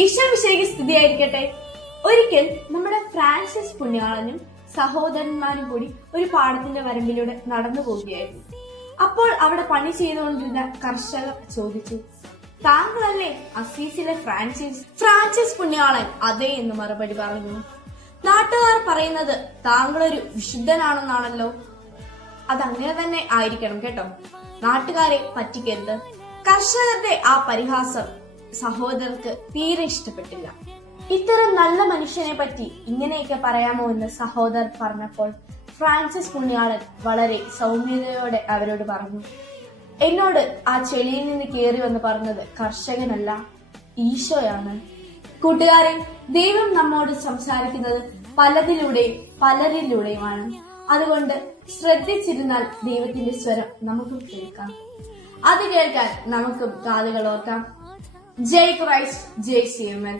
ഈശോമിശിഹായ്ക്ക് സ്തുതിയായിരിക്കട്ടെ. ഒരിക്കൽ നമ്മുടെ ഫ്രാൻസിസ് പുണ്യാളനും സഹോദരന്മാരും കൂടി ഒരു പാടത്തിന്റെ വരമ്പിലൂടെ നടന്നു പോവുകയായിരുന്നു. അപ്പോൾ അവിടെ പണി ചെയ്തുകൊണ്ടിരുന്ന കർഷകർ ചോദിച്ചു, താങ്കളല്ലേ അസീസിലെ ഫ്രാൻസിസ് പുണ്യാളൻ? അതെ എന്ന് മറുപടി പറഞ്ഞു. നാട്ടുകാർ പറയുന്നത് താങ്കളൊരു വിശുദ്ധനാണെന്നാണല്ലോ. അതങ്ങനെ തന്നെ ആയിരിക്കണം കേട്ടോ, നാട്ടുകാരെ പറ്റിക്കരുത്. കർഷകരുടെ ആ പരിഹാസം സഹോദരർക്ക് തീരെ ഇഷ്ടപ്പെട്ടില്ല. ഇത്തരം നല്ല മനുഷ്യനെ പറ്റി ഇങ്ങനെയൊക്കെ പറയാമോ എന്ന് സഹോദരർ പറഞ്ഞപ്പോൾ ഫ്രാൻസിസ് പുണ്യാളൻ വളരെ സൗമ്യതയോടെ അവരോട് പറഞ്ഞു, എന്നോട് ആ ചെളിയിൽ നിന്ന് കയറി വന്ന് പറഞ്ഞത് കർഷകനല്ല, ഈശോയാണ്. കൂട്ടുകാരെ, ദൈവം നമ്മോട് സംസാരിക്കുന്നത് പലരിലൂടെയുമാണ്. അതുകൊണ്ട് ശ്രദ്ധിച്ചിരുന്നാൽ ദൈവത്തിന്റെ സ്വരം നമുക്കും കേൾക്കാം. അത് കേൾക്കാൻ നമുക്കും കാതുകൾ ഓർക്കാം. ജയ് ക്രൈസ്റ്റ്, ജയ് CMN.